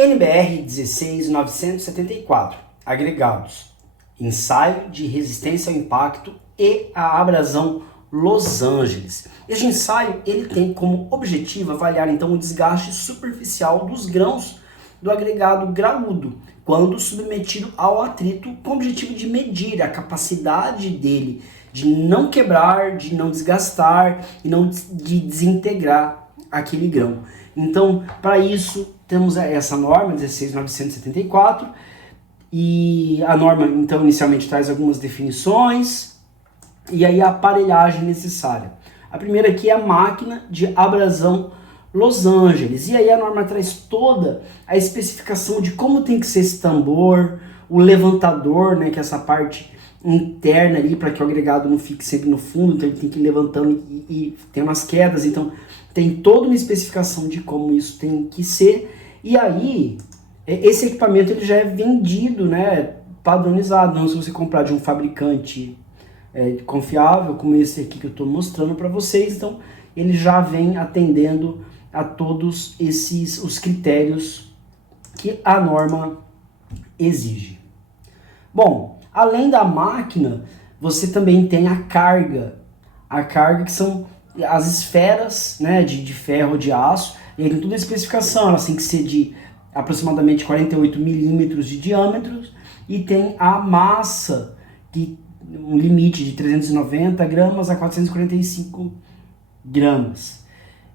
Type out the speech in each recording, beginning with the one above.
NBR 16974, agregados, ensaio de resistência ao impacto e a abrasão Los Angeles. Este ensaio ele tem como objetivo avaliar então o desgaste superficial dos grãos do agregado graúdo, quando submetido ao atrito, com o objetivo de medir a capacidade dele de não quebrar, de não desgastar e não de desintegrar aquele grão. Então, para isso, temos essa norma 16974, e a norma, então, inicialmente traz algumas definições, e aí a aparelhagem necessária. A primeira aqui é a máquina de abrasão Los Angeles, e aí a norma traz toda a especificação de como tem que ser esse tambor, o levantador, né, que é essa parte interna ali, para que o agregado não fique sempre no fundo, então ele tem que ir levantando e tem umas quedas, então tem toda uma especificação de como isso tem que ser. E aí, esse equipamento ele já é vendido, né, padronizado. Então, se você comprar de um fabricante confiável, como esse aqui que eu estou mostrando para vocês, então ele já vem atendendo a todos os critérios que a norma exige. Bom, além da máquina, você também tem a carga que são as esferas, né, de ferro ou de aço, e aí tem toda a especificação, elas têm que ser de aproximadamente 48 milímetros de diâmetro, e tem a massa, um limite de 390 gramas a 445 gramas.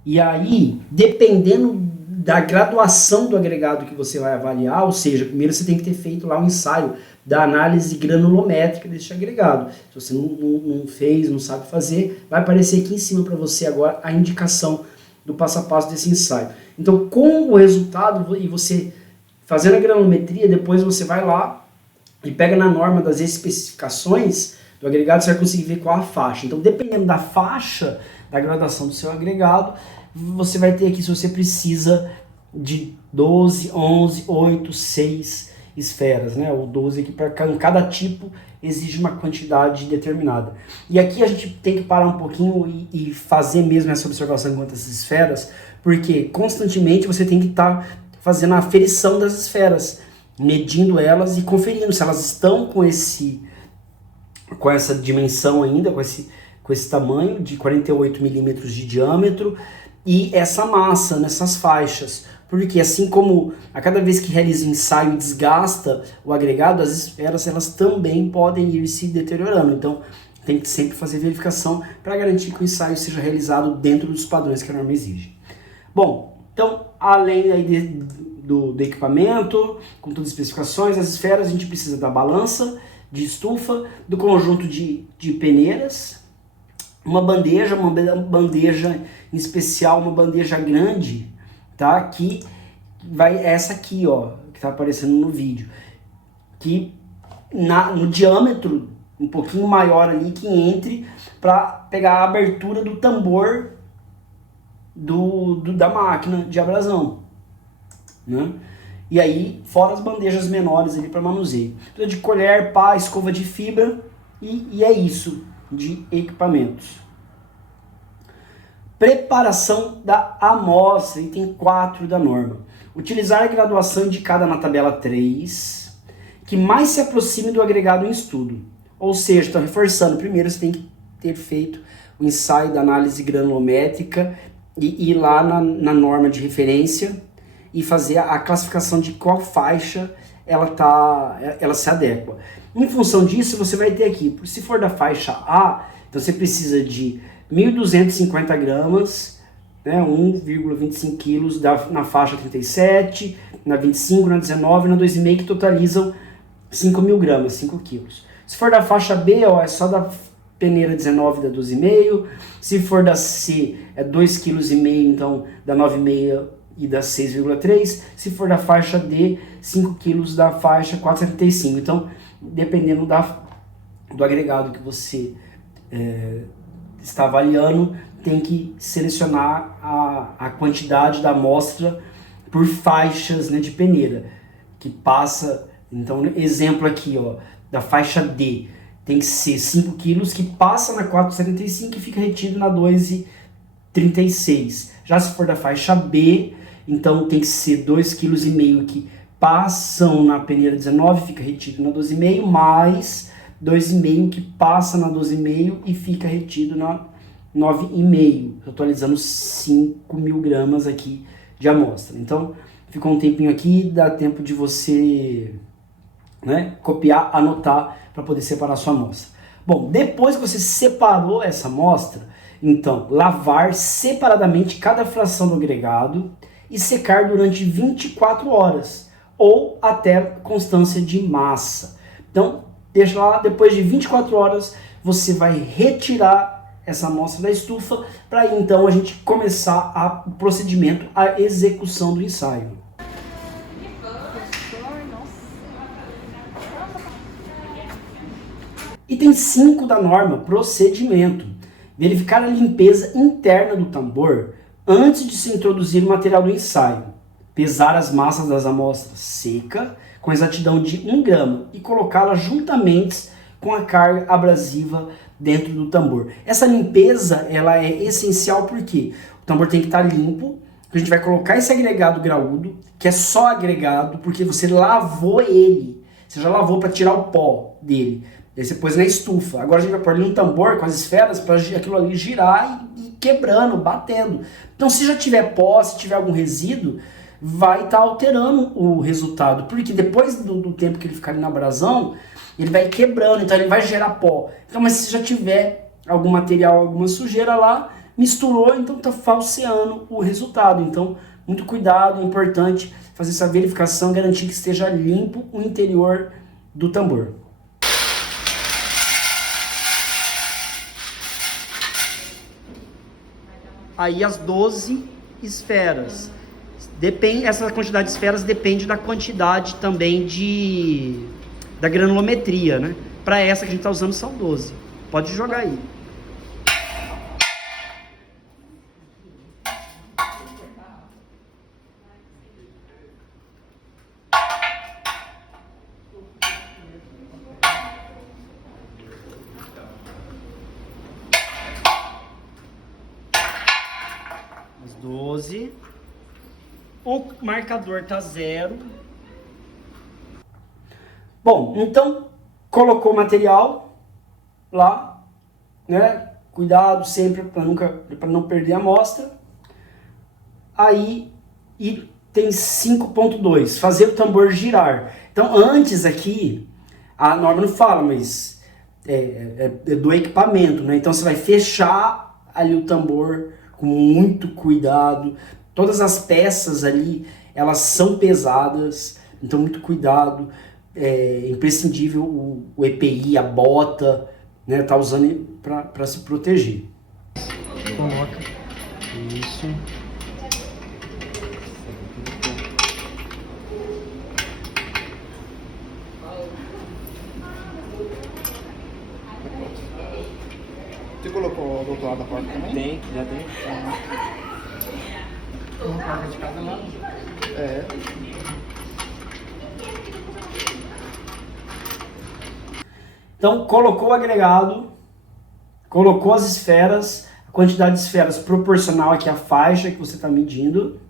E aí, dependendo da graduação do agregado que você vai avaliar, ou seja, primeiro você tem que ter feito lá um ensaio da análise granulométrica deste agregado. Se você não fez, não sabe fazer, vai aparecer aqui em cima para você agora a indicação do passo a passo desse ensaio. Então, com o resultado e você fazendo a granulometria, depois você vai lá e pega na norma das especificações do agregado, você vai conseguir ver qual a faixa. Então, dependendo da faixa da graduação do seu agregado, você vai ter aqui se você precisa de 12, 11, 8, 6 esferas, né? Ou 12 aqui, para cada tipo exige uma quantidade determinada. E aqui a gente tem que parar um pouquinho e fazer mesmo essa observação quanto a essas esferas, porque constantemente você tem que estar fazendo a aferição das esferas, medindo elas e conferindo se elas estão com essa dimensão ainda, com esse tamanho de 48 milímetros de diâmetro e essa massa nessas faixas. Porque assim como a cada vez que realiza o ensaio e desgasta o agregado, as esferas elas também podem ir se deteriorando. Então tem que sempre fazer verificação para garantir que o ensaio seja realizado dentro dos padrões que a norma exige. Bom, então além aí do equipamento, com todas as especificações, as esferas, a gente precisa da balança de estufa, do conjunto de peneiras, uma bandeja em especial, uma bandeja grande, tá? Que vai essa aqui, ó, que tá aparecendo no vídeo, que no diâmetro um pouquinho maior ali, que entre para pegar a abertura do tambor da máquina de abrasão, né? E aí, fora as bandejas menores ali para manuseio. Precisa de colher, pá, escova de fibra e é isso de equipamentos. Preparação da amostra, item 4 da norma. Utilizar a graduação indicada na tabela 3, que mais se aproxime do agregado em estudo. Ou seja, estou reforçando, primeiro você tem que ter feito o ensaio da análise granulométrica e ir lá na norma de referência e fazer a classificação de qual faixa ela se adequa. Em função disso, você vai ter aqui, se for da faixa A, então você precisa de 1.250 gramas, né, 1,25 quilos na faixa 37, na 25, na 19 e na 2,5, que totalizam 5.000 gramas, 5 quilos. Se for da faixa B, ó, é só da peneira 19 da 12,5, se for da C, é 2,5 kg, então da 9,5 e da 6,3, se for da faixa D, 5 quilos da faixa 4,75. Então, dependendo do agregado que você está avaliando, tem que selecionar a quantidade da amostra por faixas, né, de peneira, que passa, então, exemplo aqui, ó, da faixa D, tem que ser 5 quilos, que passa na 4,75 e fica retido na 2,36. Já se for da faixa B, Então tem que ser 2,5 kg que passam na peneira 19, fica retido na 12,5, mais 2,5 que passa na 12,5 e fica retido na 9,5, totalizando 5.000 gramas aqui de amostra. Então ficou um tempinho aqui, dá tempo de você, né, copiar, anotar para poder separar a sua amostra. Bom, depois que você separou essa amostra, então lavar separadamente cada fração do agregado e secar durante 24 horas ou até constância de massa. Então, deixa lá, depois de 24 horas, você vai retirar essa amostra da estufa para então a gente começar o procedimento, a execução do ensaio. Item 5 da norma, procedimento. Verificar a limpeza interna do tambor antes de se introduzir o material do ensaio. Pesar as massas das amostras seca com exatidão de 1 grama e colocá-la juntamente com a carga abrasiva dentro do tambor. Essa limpeza ela é essencial porque o tambor tem que estar limpo. A gente vai colocar esse agregado graúdo, que é só agregado, porque você lavou ele. Você já lavou para tirar o pó dele. Daí você pôs na estufa. Agora a gente vai pôr ali um tambor com as esferas para aquilo ali girar e quebrando, batendo. Então se já tiver pó, se tiver algum resíduo, vai estar alterando o resultado. Porque depois do tempo que ele ficar ali na abrasão, ele vai quebrando, então ele vai gerar pó. Então, mas se já tiver algum material, alguma sujeira lá, misturou, então está falseando o resultado. Então, muito cuidado, é importante fazer essa verificação, garantir que esteja limpo o interior do tambor. Aí as 12 esferas. Essa quantidade de esferas depende da quantidade também da granulometria, né? Para essa que a gente está usando são 12. Pode jogar aí. As 12. O marcador tá 0. Bom, então colocou o material lá, né? Cuidado sempre para não perder a amostra. Aí, item 5.2, fazer o tambor girar. Então, antes aqui, a norma não fala, mas é do equipamento, né? Então você vai fechar ali o tambor com muito cuidado. Todas as peças ali, elas são pesadas, então muito cuidado. É imprescindível o EPI, a bota, né? Tá usando para se proteger. Coloca isso. Você colocou do outro lado da porta também? Tem, já tem. Uma porta de cada lado. É. Então, colocou o agregado, colocou as esferas, a quantidade de esferas proporcional aqui à faixa que você está medindo.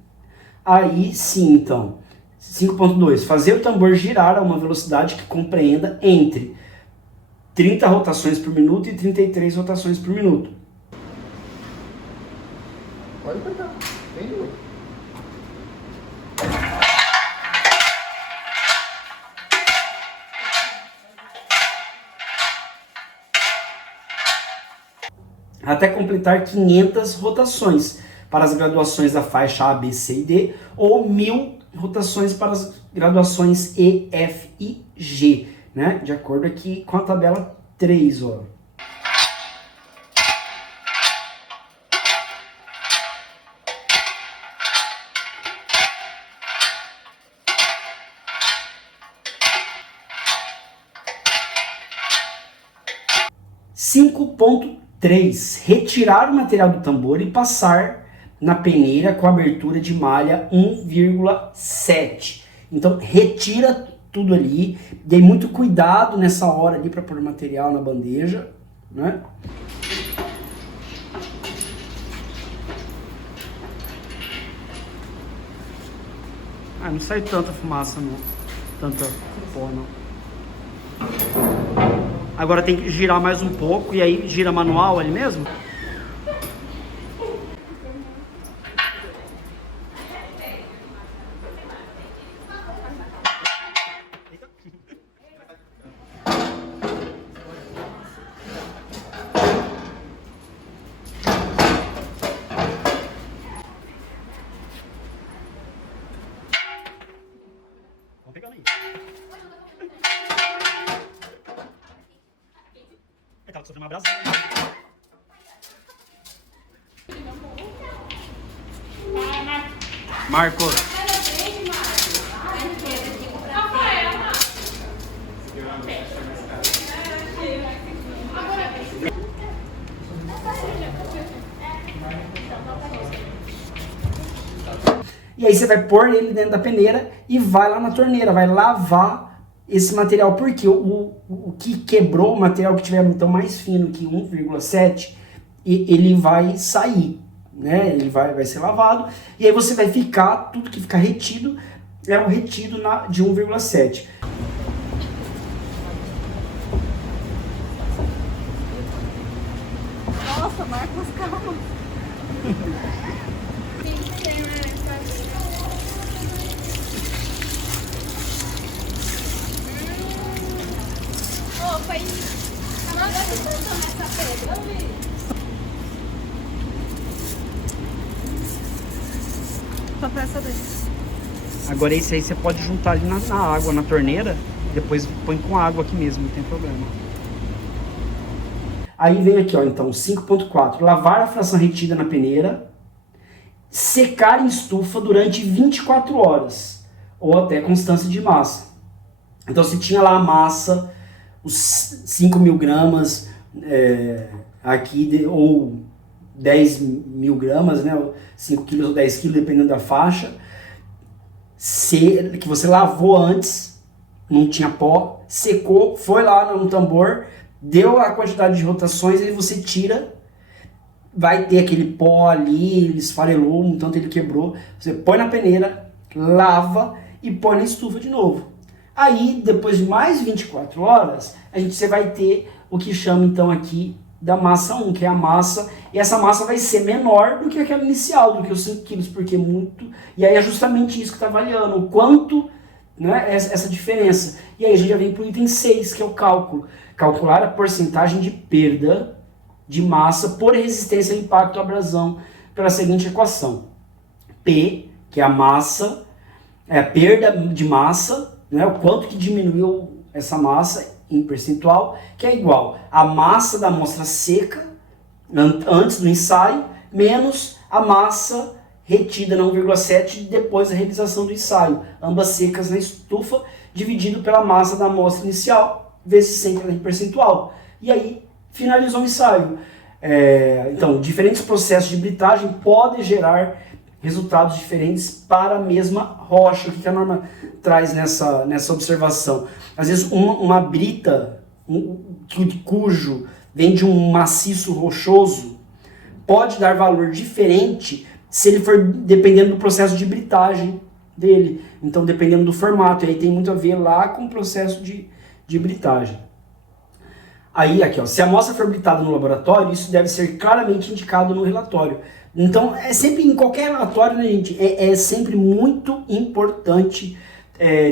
Aí sim, então, 5.2, fazer o tambor girar a uma velocidade que compreenda entre 30 rotações por minuto e 33 rotações por minuto. Pode apertar, bem duro. Até completar 500 rotações para as graduações da faixa A, B, C e D, ou 1.000 rotações para as graduações E, F e G, né? De acordo aqui com a tabela 3, ó. (5.3) Retirar o material do tambor e passar na peneira com abertura de malha 1,7. Então retira tudo ali, dê muito cuidado nessa hora ali para pôr o material na bandeja, né? não sai tanta fumaça não, tanta pó não. Agora tem que girar mais um pouco, e aí gira manual ali mesmo? Vamos pegando aí. Tava sofrendo uma abração. Marcos. E aí você vai pôr ele dentro da peneira e vai lá na torneira, vai lavar esse material, porque o que quebrou, o material que tiver então mais fino que 1,7, ele vai sair, né? Ele vai ser lavado, e aí você vai ficar, tudo que ficar retido é o retido de 1,7. Nossa, Marcos, calma. Foi... Nossa, eu tô nessa pedra. Só peça dele. Agora esse aí você pode juntar ali na água, na torneira, depois põe com água aqui mesmo, não tem problema. Aí vem aqui, ó, então, 5.4. Lavar a fração retida na peneira, secar em estufa durante 24 horas, ou até constância de massa. Então, se tinha lá a massa, os 5.000 gramas aqui, ou 10.000 gramas, né, 5 quilos ou 10 quilos, dependendo da faixa, que você lavou antes, não tinha pó, secou, foi lá no tambor, deu a quantidade de rotações, aí você tira, vai ter aquele pó ali, ele esfarelou, um tanto ele quebrou, você põe na peneira, lava e põe na estufa de novo. Aí, depois de mais 24 horas, você vai ter o que chama então aqui da massa 1, que é a massa, e essa massa vai ser menor do que aquela inicial, do que os 5 quilos, porque é muito, e aí é justamente isso que está avaliando, o quanto, né, essa diferença. E aí a gente já vem para o item 6, que é o cálculo. Calcular a porcentagem de perda de massa por resistência ao impacto à abrasão pela seguinte equação. P, que é a massa, é a perda de massa, né, o quanto que diminuiu essa massa em percentual, que é igual a massa da amostra seca antes do ensaio, menos a massa retida na 1,7 depois da realização do ensaio, ambas secas na estufa, dividido pela massa da amostra inicial, vezes 100 em percentual. E aí, finalizou o ensaio. Então, diferentes processos de britagem podem gerar resultados diferentes para a mesma rocha. O que a norma traz nessa observação? Às vezes, uma brita, cujo vem de um maciço rochoso, pode dar valor diferente se ele for dependendo do processo de britagem dele. Então, dependendo do formato. E aí tem muito a ver lá com o processo de britagem. Aí, aqui, ó, se a amostra for britada no laboratório, isso deve ser claramente indicado no relatório. Então, é sempre, em qualquer relatório, né, gente, é sempre muito importante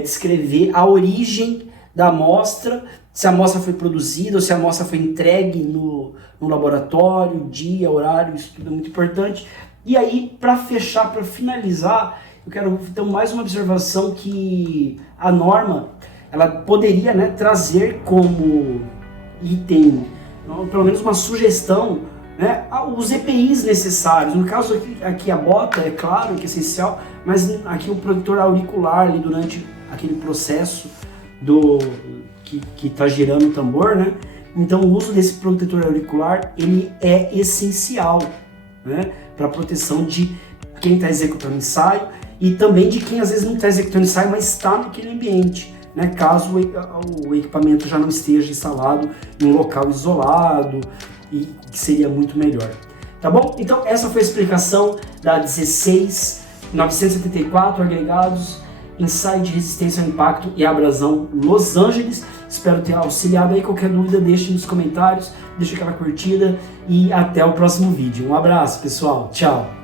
descrever a origem da amostra, se a amostra foi produzida ou se a amostra foi entregue no laboratório, dia, horário, isso tudo é muito importante. E aí, para fechar, para finalizar, eu quero então mais uma observação que a norma ela poderia, né, trazer como item, pelo menos uma sugestão, né, os EPIs necessários. No caso aqui a bota, é claro que é essencial, mas aqui o protetor auricular ali durante aquele processo que está girando o tambor, né? Então o uso desse protetor auricular ele é essencial, né, para a proteção de quem está executando ensaio e também de quem às vezes não está executando ensaio, mas está naquele ambiente, né, caso o equipamento já não esteja instalado em um local isolado, e que seria muito melhor. Tá bom? Então essa foi a explicação da 16974 agregados ensaio de resistência ao impacto e abrasão Los Angeles. Espero ter auxiliado aí. Qualquer dúvida deixe nos comentários, deixa aquela curtida e até o próximo vídeo. Um abraço, pessoal. Tchau.